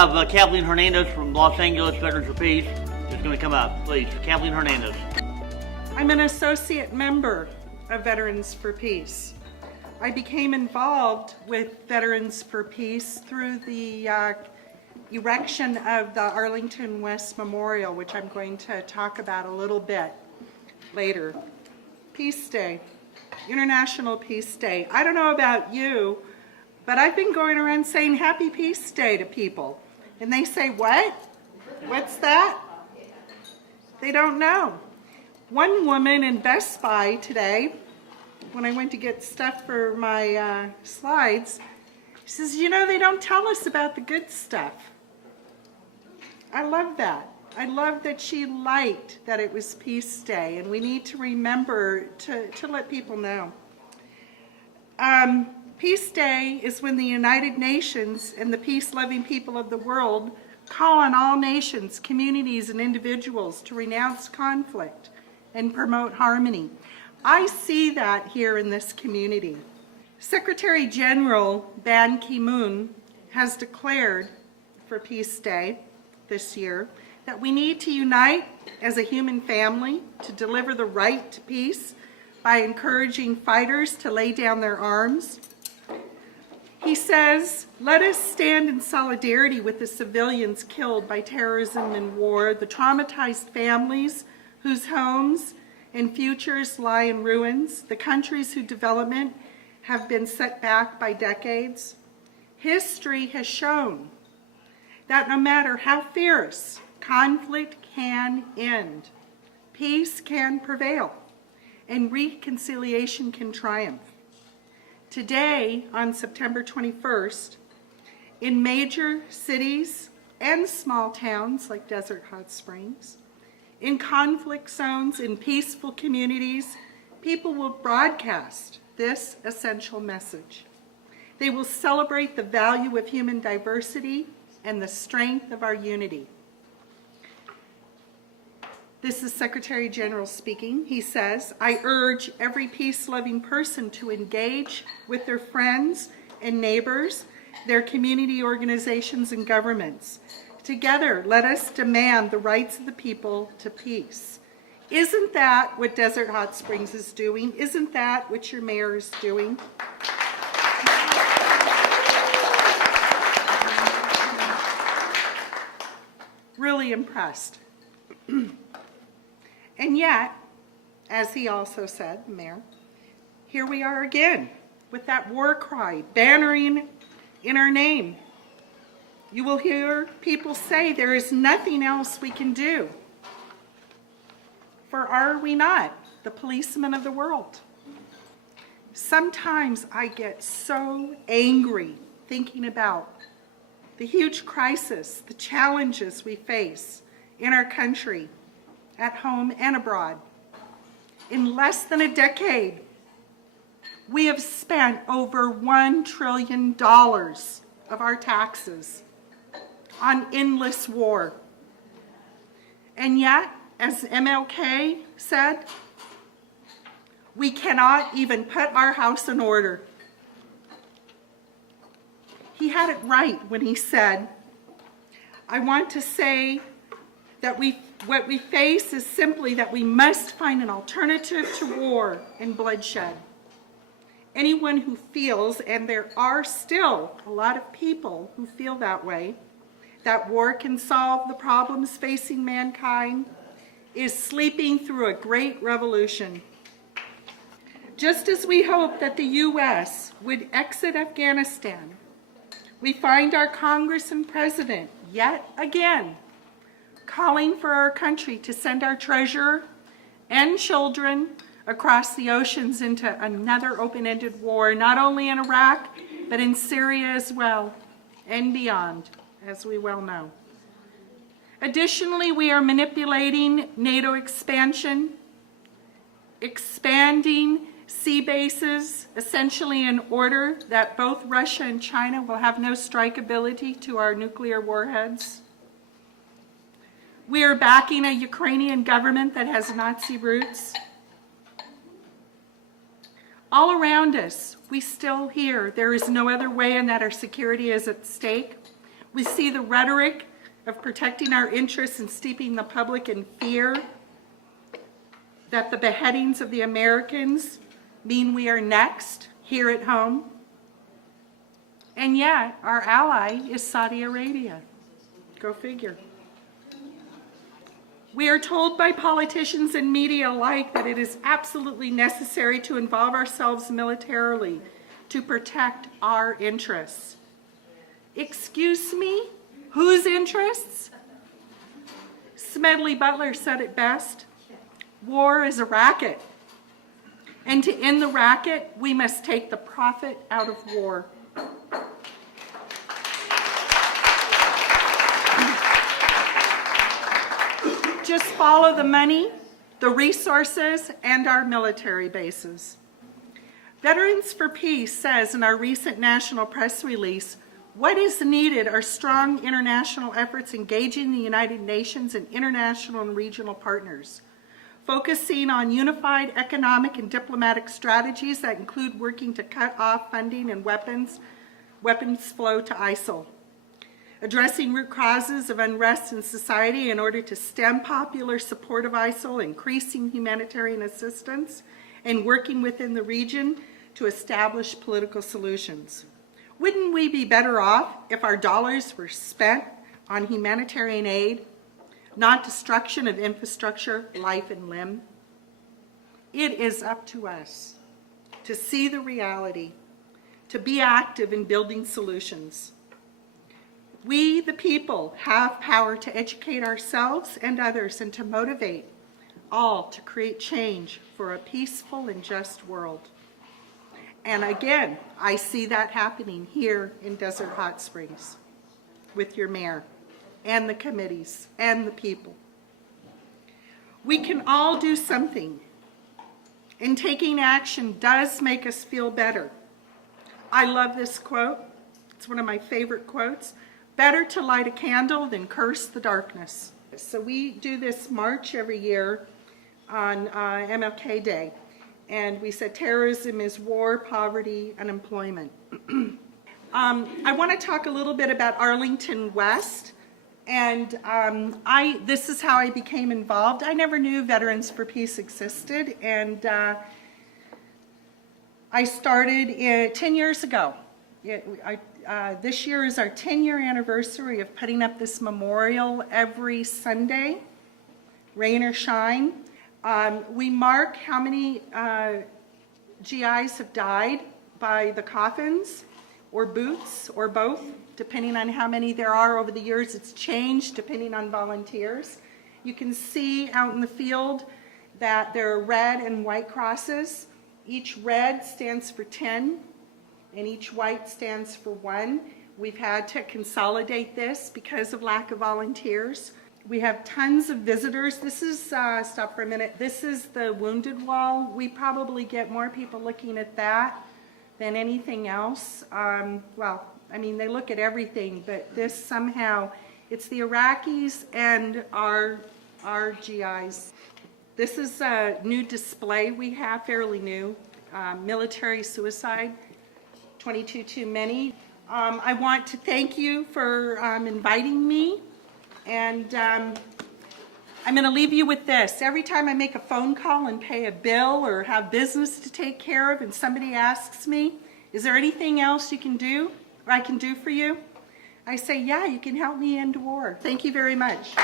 have Kathleen Hernandez from Los Angeles Veterans for Peace is going to come up. Please, Kathleen Hernandez. I'm an associate member of Veterans for Peace. I became involved with Veterans for Peace through the erection of the Arlington West Memorial, which I'm going to talk about a little bit later. Peace Day, International Peace Day. I don't know about you, but I've been going around saying Happy Peace Day to people. And they say, what? What's that? They don't know. One woman in Best Buy today, when I went to get stuff for my slides, she says, you know, they don't tell us about the good stuff. I love that. I love that she liked that it was Peace Day, and we need to remember to let people know. Peace Day is when the United Nations and the peace-loving people of the world call on all nations, communities, and individuals to renounce conflict and promote harmony. I see that here in this community. Secretary General Ban Ki-moon has declared for Peace Day this year that we need to unite as a human family to deliver the right to peace by encouraging fighters to lay down their arms. He says, let us stand in solidarity with the civilians killed by terrorism and war, the traumatized families whose homes and futures lie in ruins, the countries whose development have been set back by decades. History has shown that no matter how fierce, conflict can end, peace can prevail, and reconciliation can triumph. Today, on September 21st, in major cities and small towns like Desert Hot Springs, in conflict zones, in peaceful communities, people will broadcast this essential message. They will celebrate the value of human diversity and the strength of our unity. This is Secretary General speaking. He says, I urge every peace-loving person to engage with their friends and neighbors, their community organizations and governments. Together, let us demand the rights of the people to peace. Isn't that what Desert Hot Springs is doing? Isn't that what your mayor is doing? Really impressed. And yet, as he also said, the mayor, here we are again with that war cry, bannering in our name. You will hear people say there is nothing else we can do. For are we not the policemen of the world? Sometimes I get so angry thinking about the huge crisis, the challenges we face in our country, at home and abroad. In less than a decade, we have spent over $1 trillion of our taxes on endless war. And yet, as MLK said, we cannot even put our house in order. He had it right when he said, I want to say that what we face is simply that we must find an alternative to war and bloodshed. Anyone who feels, and there are still a lot of people who feel that way, that war can solve the problems facing mankind, is sleeping through a great revolution. Just as we hope that the U.S. would exit Afghanistan, we find our Congress and President yet again calling for our country to send our treasurer and children across the oceans into another open-ended war, not only in Iraq, but in Syria as well, and beyond, as we well know. Additionally, we are manipulating NATO expansion, expanding sea bases, essentially in order that both Russia and China will have no strike ability to our nuclear warheads. We are backing a Ukrainian government that has Nazi roots. All around us, we still hear there is no other way and that our security is at stake. We see the rhetoric of protecting our interests and steeping the public in fear that the beheadings of the Americans mean we are next here at home. And yet, our ally is Saudi Arabia. Go figure. We are told by politicians and media alike that it is absolutely necessary to involve ourselves militarily to protect our interests. Excuse me? Whose interests? Smedley Butler said it best. War is a racket. And to end the racket, we must take the profit out of war. Just follow the money, the resources, and our military bases. Veterans for Peace says in our recent national press release, what is needed are strong international efforts engaging the United Nations and international and regional partners, focusing on unified economic and diplomatic strategies that include working to cut off funding and weapons flow to ISIL, addressing root causes of unrest in society in order to stem popular support of ISIL, increasing humanitarian assistance, and working within the region to establish political solutions. Wouldn't we be better off if our dollars were spent on humanitarian aid, not destruction of infrastructure, life, and limb? It is up to us to see the reality, to be active in building solutions. We, the people, have power to educate ourselves and others and to motivate all to create change for a peaceful and just world. And again, I see that happening here in Desert Hot Springs with your mayor and the committees and the people. We can all do something, and taking action does make us feel better. I love this quote. It's one of my favorite quotes. Better to light a candle than curse the darkness. So we do this march every year on MLK Day. And we said terrorism is war, poverty, unemployment. I want to talk a little bit about Arlington West. And this is how I became involved. I never knew Veterans for Peace existed. And I started 10 years ago. This year is our 10-year anniversary of putting up this memorial every Sunday, rain or shine. We mark how many GIs have died by the coffins or boots or both, depending on how many there are over the years. It's changed depending on volunteers. You can see out in the field that there are red and white crosses. Each red stands for 10 and each white stands for 1. We've had to consolidate this because of lack of volunteers. We have tons of visitors. This is, stop for a minute, this is the wounded wall. We probably get more people looking at that than anything else. Well, I mean, they look at everything, but this somehow, it's the Iraqis and our GIs. This is a new display we have, fairly new, military suicide, 22 too many. I want to thank you for inviting me. And I'm going to leave you with this. Every time I make a phone call and pay a bill or have business to take care of and somebody asks me, is there anything else you can do or I can do for you? I say, yeah, you can help me end war. Thank you very much.